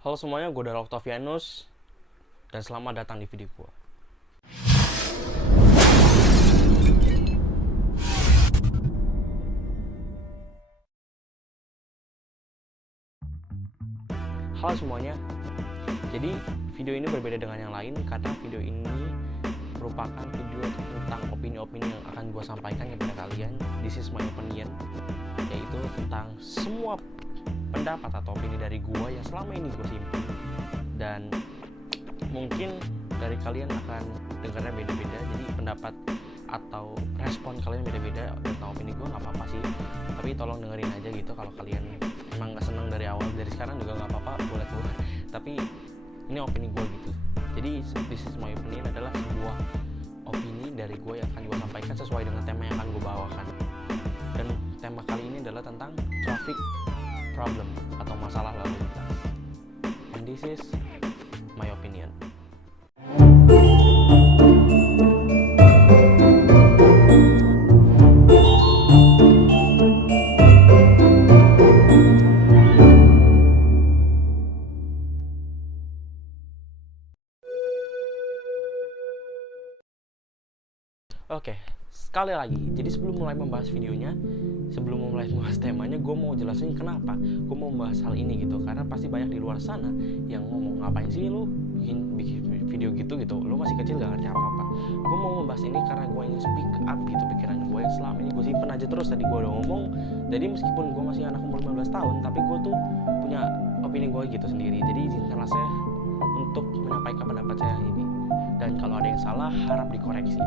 Halo semuanya, gue Dara Octavianus dan selamat datang di video gue. Halo semuanya, jadi video ini berbeda dengan yang lain karena video ini merupakan video tentang opini-opini yang akan gue sampaikan kepada kalian. This is my opinion, yaitu tentang semua pendapat atau opini dari gue yang selama ini gue simpan. Dan mungkin dari kalian akan dengarnya beda-beda, jadi pendapat atau respon kalian beda-beda tentang opini gue nggak apa-apa sih, tapi tolong dengerin aja gitu. Kalau kalian emang nggak seneng dari awal, dari sekarang juga nggak apa-apa, boleh keluar, tapi ini opini gue gitu. Jadi this is my opinion adalah sebuah opini dari gue yang akan gue sampaikan sesuai dengan tema yang akan gue bawakan. Dan tema kali ini adalah tentang traffic problem atau masalah lalu lintas. And this is my opinion. Oke, sekali lagi, jadi sebelum mulai membahas videonya, sebelum mulai membahas temanya, gue mau jelasin kenapa gue mau membahas hal ini gitu. Karena pasti banyak di luar sana yang ngomong, ngapain sih lu bikin video gitu, lu masih kecil gak ngerti apa-apa. Gue mau membahas ini karena gue ingin speak up gitu pikiran gue yang selama ini gue simpen aja terus. Tadi gue udah ngomong, jadi meskipun gue masih anak umur 15 tahun, tapi gue tuh punya opini gue gitu sendiri. Jadi izinkanlah saya untuk menyampaikan pendapat saya ini. Dan kalau ada yang salah, harap dikoreksi.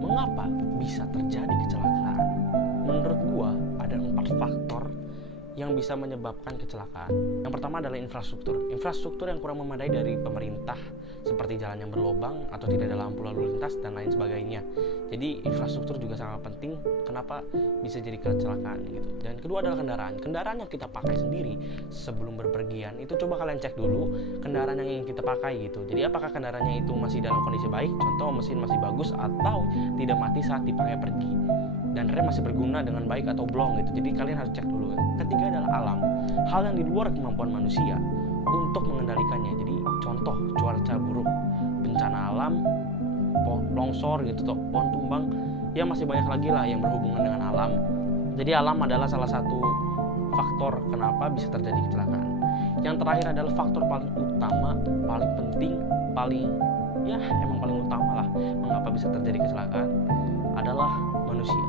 Mengapa bisa terjadi kecelakaan? Menurut gua ada 4 faktor yang bisa menyebabkan kecelakaan. Yang pertama adalah infrastruktur yang kurang memadai dari pemerintah, seperti jalan yang berlubang atau tidak ada lampu lalu lintas dan lain sebagainya. Jadi infrastruktur juga sangat penting kenapa bisa jadi kecelakaan gitu. Dan kedua adalah kendaraan yang kita pakai sendiri sebelum berpergian. Itu coba kalian cek dulu kendaraan yang ingin kita pakai gitu. Jadi apakah kendaraannya itu masih dalam kondisi baik, contoh mesin masih bagus atau tidak mati saat dipakai pergi, dan rem masih berguna dengan baik atau belum gitu. Jadi kalian harus cek dulu. Ketiga adalah alam, hal yang di luar kemampuan manusia untuk mengendalikannya. Jadi contoh cuaca buruk, bencana alam, longsor gitu, pohon tumbang, ya masih banyak lagi lah yang berhubungan dengan alam. Jadi alam adalah salah satu faktor kenapa bisa terjadi kecelakaan. Yang terakhir adalah faktor paling utama, paling penting, paling utama lah mengapa bisa terjadi kecelakaan adalah manusia.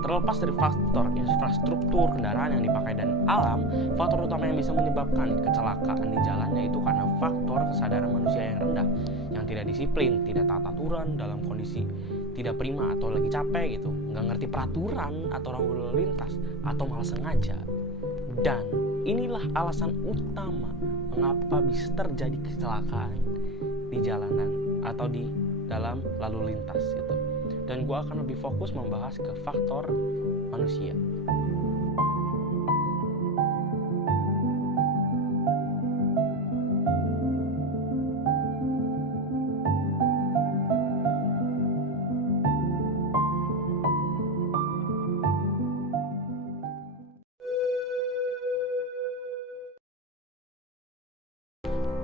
Terlepas dari faktor infrastruktur, kendaraan yang dipakai, dan alam, faktor utama yang bisa menyebabkan kecelakaan di jalan yaitu karena faktor kesadaran manusia yang rendah, yang tidak disiplin, tidak taat aturan dalam kondisi tidak prima atau lagi capek gitu, nggak ngerti peraturan atau lalu lintas, atau malah sengaja. Dan inilah alasan utama mengapa bisa terjadi kecelakaan di jalanan atau di dalam lalu lintas gitu. Dan gue akan lebih fokus membahas ke faktor manusia.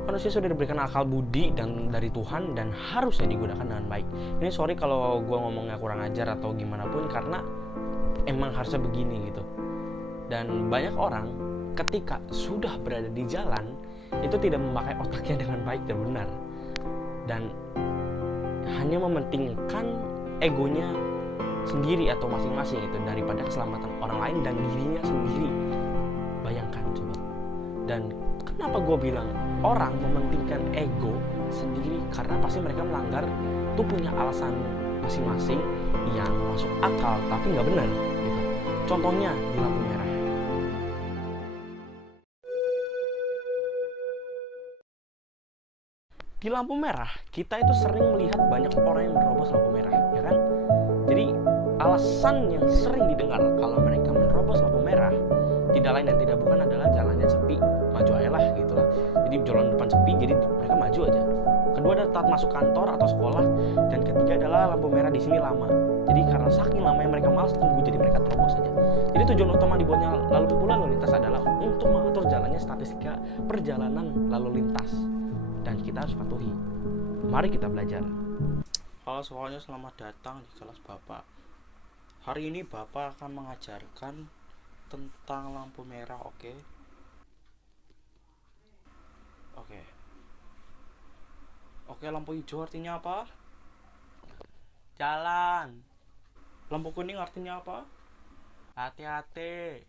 Manusia sudah diberikan akal budi dan dari Tuhan dan harusnya digunakan dengan baik. Ini sorry kalau gue ngomongnya kurang ajar atau gimana pun, karena emang harusnya begini gitu. Dan banyak orang ketika sudah berada di jalan itu tidak memakai otaknya dengan baik dan benar, dan hanya mementingkan egonya sendiri atau masing-masing itu daripada keselamatan orang lain dan dirinya sendiri. Bayangkan coba. Dan kenapa gue bilang orang mementingkan ego sendiri? Karena pasti mereka melanggar itu punya alasan masing-masing yang masuk akal tapi nggak benar gitu. Contohnya di lampu merah. Di lampu merah kita itu sering melihat banyak orang yang menerobos lampu merah, ya kan? Jadi alasan yang sering didengar kalau mereka menerobos lampu merah tidak lain dan tidak bukan adalah jalannya sepi, maju aja lah gitu lah. Jadi jalan depan sepi, jadi mereka maju aja. Kedua adalah saat masuk kantor atau sekolah, dan ketiga adalah lampu merah di sini lama. Jadi karena saking lamanya mereka malas tunggu, jadi mereka terobos saja. Jadi tujuan utama dibuatnya lalu lintas adalah untuk mengatur jalannya statistika perjalanan lalu lintas, dan kita harus patuhi. Mari kita belajar. Halo semuanya, selamat datang di kelas Bapak. Hari ini Bapak akan mengajarkan tentang lampu merah, oke? Oke, lampu hijau artinya apa? Jalan. Lampu kuning artinya apa? Hati-hati.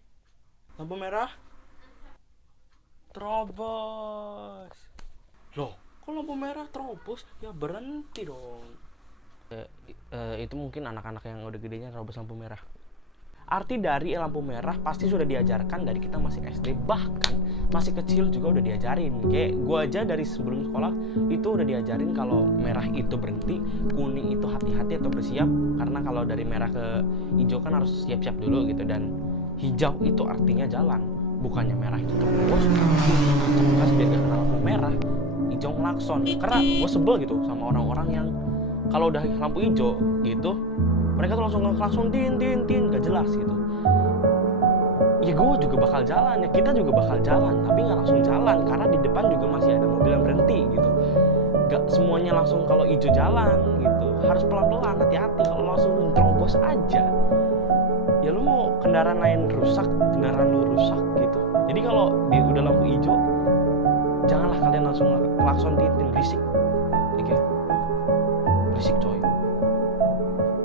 Lampu merah? Terobos. Loh, kok lampu merah terobos? Ya berhenti dong. Itu mungkin anak-anak yang udah gedenya terobos lampu merah. Arti dari lampu merah pasti sudah diajarkan dari kita masih SD, bahkan masih kecil juga udah diajarin. Kayak gua aja dari sebelum sekolah itu udah diajarin kalau merah itu berhenti, kuning itu hati-hati atau bersiap, karena kalau dari merah ke hijau kan harus siap-siap dulu gitu, dan hijau itu artinya jalan, bukannya merah itu terus terus biar gak kena lampu merah, hijau ngelakson. Karena gua sebel gitu sama orang-orang yang kalau udah lampu hijau gitu mereka tuh langsung ngeklakson tin gak jelas gitu. Ya gue juga bakal jalan, ya kita juga bakal jalan, tapi gak langsung jalan karena di depan juga masih ada mobil yang berhenti gitu. Gak semuanya langsung kalau hijau jalan gitu, harus pelan-pelan, hati-hati. Kalau langsung terobos aja ya lu mau kendaraan lain rusak, kendaraan lu rusak gitu. Jadi kalau udah lampu hijau janganlah kalian langsung klakson tin berisik, oke? Berisik coy.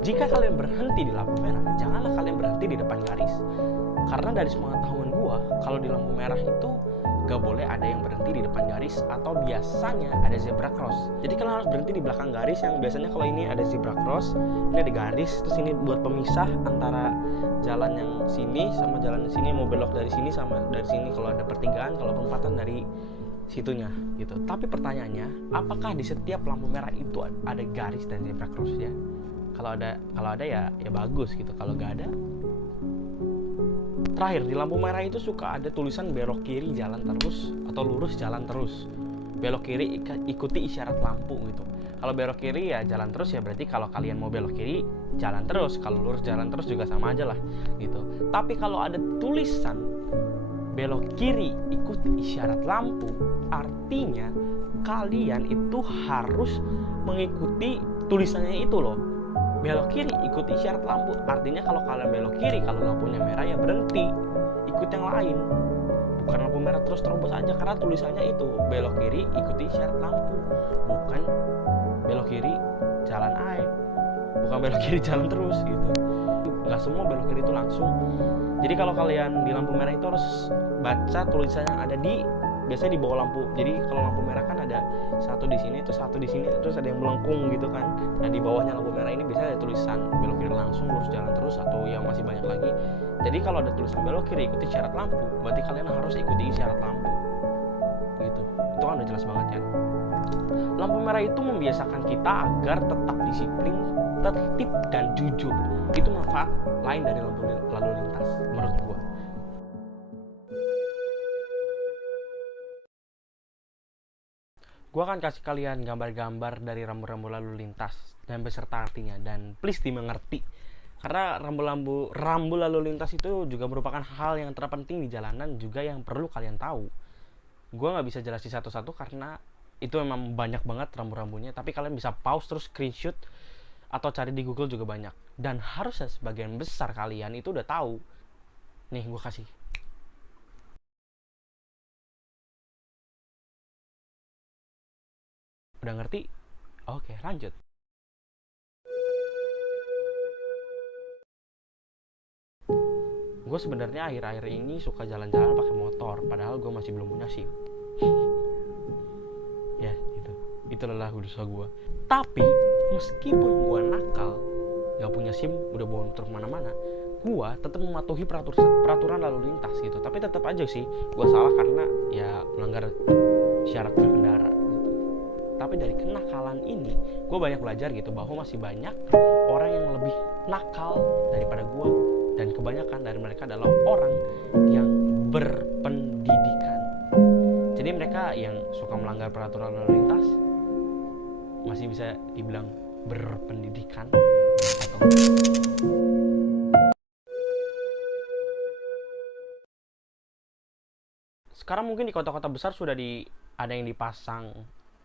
Jika kalian berhenti di lampu merah, janganlah kalian berhenti di depan garis. Karena dari sepengetahuan gua, kalau di lampu merah itu gak boleh ada yang berhenti di depan garis, atau biasanya ada zebra cross. Jadi kalian harus berhenti di belakang garis, yang biasanya kalau ini ada zebra cross, ini ada garis, terus ini buat pemisah antara jalan yang sini sama jalan yang sini, mau belok dari sini sama dari sini kalau ada pertigaan, kalau perempatan dari situnya gitu. Tapi pertanyaannya, apakah di setiap lampu merah itu ada garis dan zebra cross ya? Kalau ada ya bagus gitu. Kalau nggak ada, terakhir di lampu merah itu suka ada tulisan belok kiri jalan terus atau lurus jalan terus. Belok kiri ikuti isyarat lampu gitu. Kalau belok kiri ya jalan terus, ya berarti kalau kalian mau belok kiri jalan terus, kalau lurus jalan terus juga sama aja lah gitu. Tapi kalau ada tulisan belok kiri ikuti isyarat lampu, artinya kalian itu harus mengikuti tulisannya itu loh. Belok kiri ikuti isyarat lampu, artinya kalau kalian belok kiri, kalau lampunya merah ya berhenti, ikut yang lain. Bukan lampu merah terus terobos aja, karena tulisannya itu belok kiri ikuti isyarat lampu, bukan belok kiri jalan aja, bukan belok kiri jalan terus gitu. Nggak semua belok kiri itu langsung. Jadi kalau kalian di lampu merah itu harus baca tulisan yang ada biasanya di bawah lampu. Jadi kalau lampu merah kan ada satu di sini, terus satu di sini, terus ada yang melengkung gitu kan. Nah di bawahnya lampu merah ini biasanya ada tulisan belok kiri langsung, lurus jalan terus, atau yang masih banyak lagi. Jadi kalau ada tulisan belok kiri ikuti isyarat lampu, berarti kalian harus ikuti isyarat lampu gitu. Itu kan udah jelas banget kan. Lampu merah itu membiasakan kita agar tetap disiplin, tertib, dan jujur. Itu manfaat lain dari lampu lalu lintas menurut gua. Gua akan kasih kalian gambar-gambar dari rambu-rambu lalu lintas dan beserta artinya, dan please dimengerti. Karena rambu lalu lintas itu juga merupakan hal yang terpenting di jalanan, juga yang perlu kalian tahu. Gua nggak bisa jelasin satu-satu karena itu memang banyak banget rambu-rambunya, tapi kalian bisa pause terus screenshot atau cari di Google juga banyak. Dan harusnya sebagian besar kalian itu udah tahu. Nih gua kasih. Udah ngerti? Oke, lanjut. Gue sebenarnya akhir-akhir ini suka jalan-jalan pakai motor, padahal gue masih belum punya SIM. Ya, itu adalah dosa gue. Tapi meskipun gue nakal, gak punya SIM, udah bawa motor kemana-mana, gue tetap mematuhi peraturan lalu lintas gitu. Tapi tetap aja sih, gue salah karena ya melanggar syarat berkendara. Tapi dari kenakalan ini gue banyak belajar gitu, bahwa masih banyak orang yang lebih nakal daripada gue, dan kebanyakan dari mereka adalah orang yang berpendidikan. Jadi mereka yang suka melanggar peraturan lalu lintas masih bisa dibilang berpendidikan atau Sekarang mungkin di kota-kota besar sudah ada yang dipasang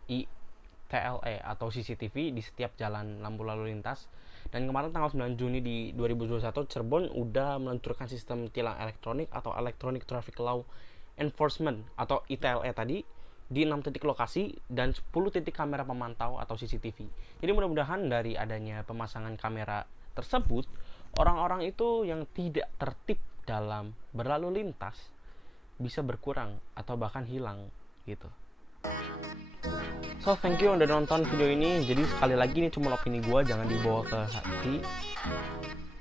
ITLE atau CCTV di setiap jalan lampu lalu lintas. Dan kemarin tanggal 9 Juni di 2021 Cirebon udah meluncurkan sistem tilang elektronik atau Electronic Traffic Law Enforcement atau ITLE tadi di 6 titik lokasi dan 10 titik kamera pemantau atau CCTV. Jadi mudah-mudahan dari adanya pemasangan kamera tersebut, orang-orang itu yang tidak tertib dalam berlalu lintas bisa berkurang atau bahkan hilang gitu. So thank you udah nonton video ini. Jadi sekali lagi ini cuma opini gue, jangan dibawa ke hati.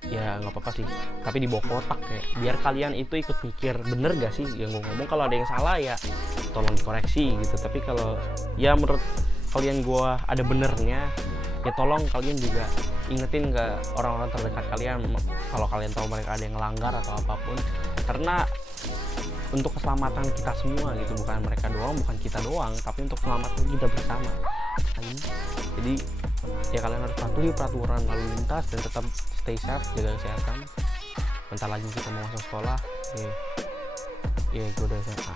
Ya nggak apa-apa sih, tapi dibawa ke otak ya. Biar kalian itu ikut mikir bener gak sih yang gue ngomong. Kalau ada yang salah ya tolong dikoreksi gitu. Tapi kalau ya menurut kalian gue ada benernya, ya tolong kalian juga ingetin ke orang-orang terdekat kalian kalau kalian tahu mereka ada yang ngelanggar atau apapun. Karena untuk keselamatan kita semua gitu, bukan mereka doang, bukan kita doang, tapi untuk keselamatan kita bersama. Jadi ya kalian harus patuhi peraturan lalu lintas dan tetap stay safe, jaga kesehatan. Bentar lagi kita mau masuk sekolah. Gue udah SMA.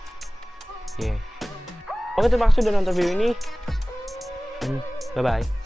Oke, terima kasih udah nonton video ini. Bye bye.